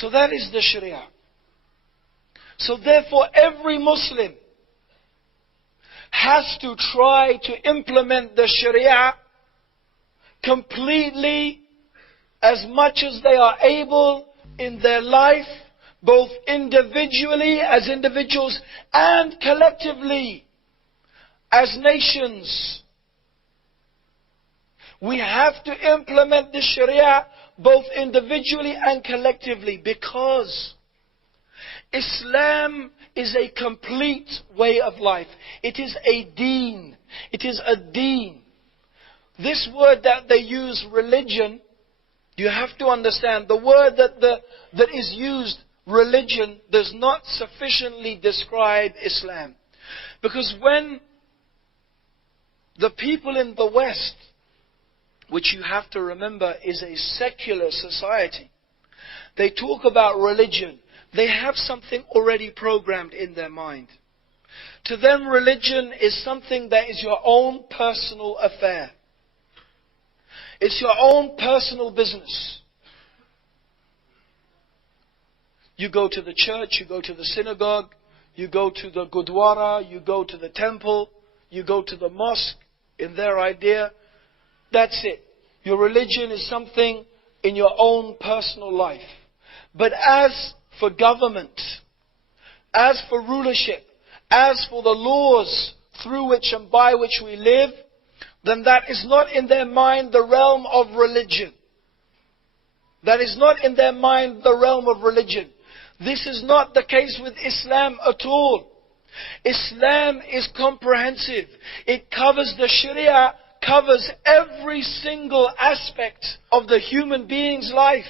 So that is the Sharia. So therefore every Muslim has to try to implement the Sharia completely, as much as they are able in their life, both individually as individuals and collectively as nations. We have to implement the Sharia both individually and collectively, because Islam is a complete way of life. It is a deen. It is a deen. This word that they use, religion, you have to understand, the word that is used, religion, does not sufficiently describe Islam. Because when the people in the West, which you have to remember is a secular society, they talk about religion, they have something already programmed in their mind. To them, religion is something that is your own personal affair. It's your own personal business. You go to the church, you go to the synagogue, you go to the gurdwara, you go to the temple, you go to the mosque. In their idea, that's it. Your religion is something in your own personal life. But as for government, as for rulership, as for the laws through which and by which we live, then that is not in their mind the realm of religion. That is not in their mind the realm of religion. This is not the case with Islam at all. Islam is comprehensive. It covers, the Sharia covers every single aspect of the human being's life.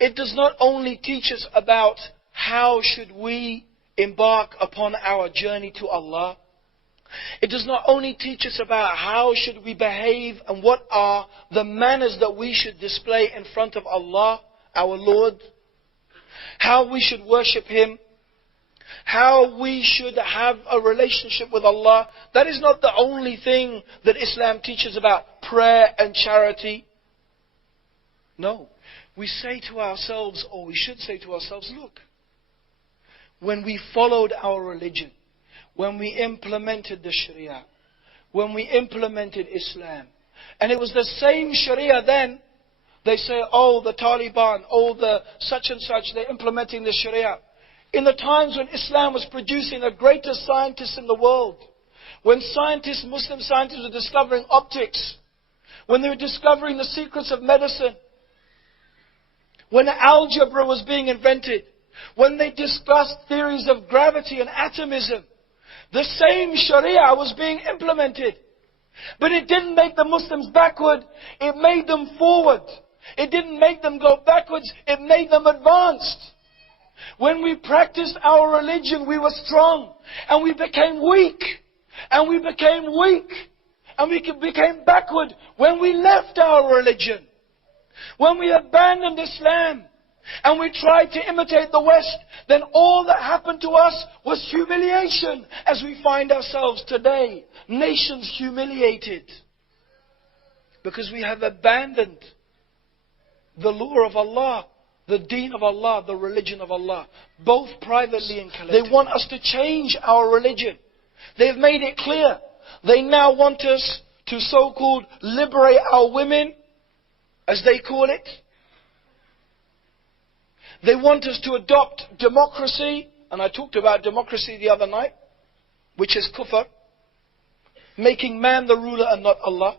It does not only teach us about how should we embark upon our journey to Allah. It does not only teach us about how should we behave and what are the manners that we should display in front of Allah, our Lord, how we should worship Him, how we should have a relationship with Allah. That is not the only thing that Islam teaches about prayer and charity. No. We say to ourselves, or we should say to ourselves, look, when we followed our religion, when we implemented the Sharia, when we implemented Islam, and it was the same Sharia then, they say, oh, the Taliban, oh, the such and such, they're implementing the Sharia. In the times when Islam was producing the greatest scientists in the world, when scientists, Muslim scientists were discovering optics, when they were discovering the secrets of medicine, when algebra was being invented, when they discussed theories of gravity and atomism, the same Sharia was being implemented. But it didn't make the Muslims backward, it made them forward. It didn't make them go backwards, it made them advanced. When we practiced our religion, we were strong, and we became weak, and we became weak, and we became backward when we left our religion. When we abandoned Islam, and we tried to imitate the West, then all that happened to us was humiliation, as we find ourselves today. Nations humiliated, because we have abandoned the law of Allah, the deen of Allah, the religion of Allah, both privately and collectively. They want us to change our religion. They've made it clear. They now want us to so-called liberate our women, as they call it. They want us to adopt democracy, and I talked about democracy the other night, which is kufr, making man the ruler and not Allah.